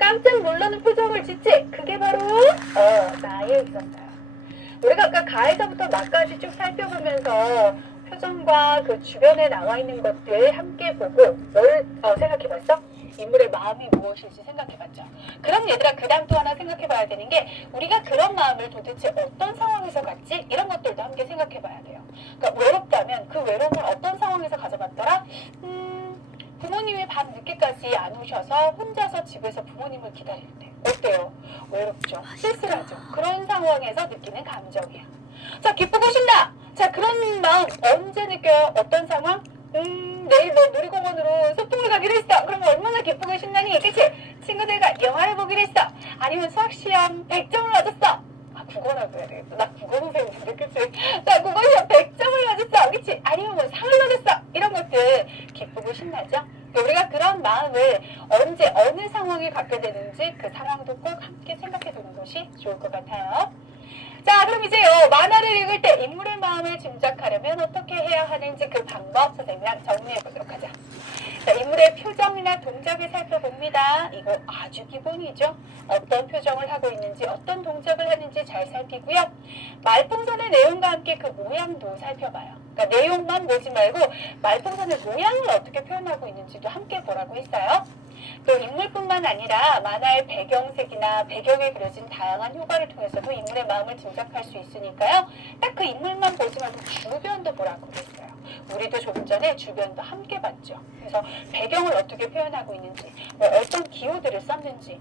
깜짝 놀라는 표정을 짓지? 그게 바로 나의 있었어요. 우리가 아까 가에서부터 나까지 쭉 살펴보면서 표정과 그 주변에 나와 있는 것들 함께 보고 뭘 생각해봤어? 인물의 마음이 무엇일지 생각해봤죠. 그럼 얘들아 그 다음 또 하나 생각해봐야 되는 게 우리가 그런 마음을 도대체 어떤 상황에서 갖지? 이런 것들도 함께 생각해봐야 돼요. 그러니까 외롭다면 그 외로움을 어떤 상황에서 가져봤더라? 부모님이 밤 늦게까지 안 오셔서 혼자서 집에서 부모님을 기다릴 때 어때요? 외롭죠. 쓸쓸하죠. 그런 상황에서 느끼는 감정이야. 자, 기쁘고 신나! 자, 그런 마음 언제 느껴요? 어떤 상황? 내일 뭐 놀이공원으로 소풍을 가기로 했어. 그럼 얼마나 기쁘고 신나니? 그치? 친구들과 영화를 보기로 했어. 아니면 수학시험 100점을 맞았어. 아, 국어라고 해야 되겠다. 나 국어 선생님인데, 그치? 자, 국어시험 100점을 맞았어. 그치? 아니면 뭐 상을 받았어. 이런 것들 기쁘고 신나죠? 우리가 그런 마음을 언제 어느 상황에 갖게 되는지 그 상황도 꼭 함께 생각해 보는 것이 좋을 것 같아요. 자, 그럼 이제요 만화를 읽을 때 인물의 마음을 짐작하려면 어떻게 해야 하는지 그 방법 선생님이랑 정리해 보도록 하자. 자, 인물의 표정이나 동작을 살펴봅니다. 이거 아주 기본이죠. 어떤 표정을 하고 있는지 어떤 동작을 하는지 잘 살피고요. 말풍선의 내용과 함께 그 모양도 살펴봐요. 그러니까 내용만 보지 말고 말풍선의 모양을 어떻게 표현하고 있는지도 함께 보라고 했어요. 또 인물뿐만 아니라 만화의 배경색이나 배경에 그려진 다양한 효과를 통해서도 인물의 마음을 짐작할 수 있으니까요. 딱 그 인물만 보지 말고 주변도 보라고 그랬어요. 우리도 조금 전에 주변도 함께 봤죠. 그래서 배경을 어떻게 표현하고 있는지, 뭐 어떤 기호들을 썼는지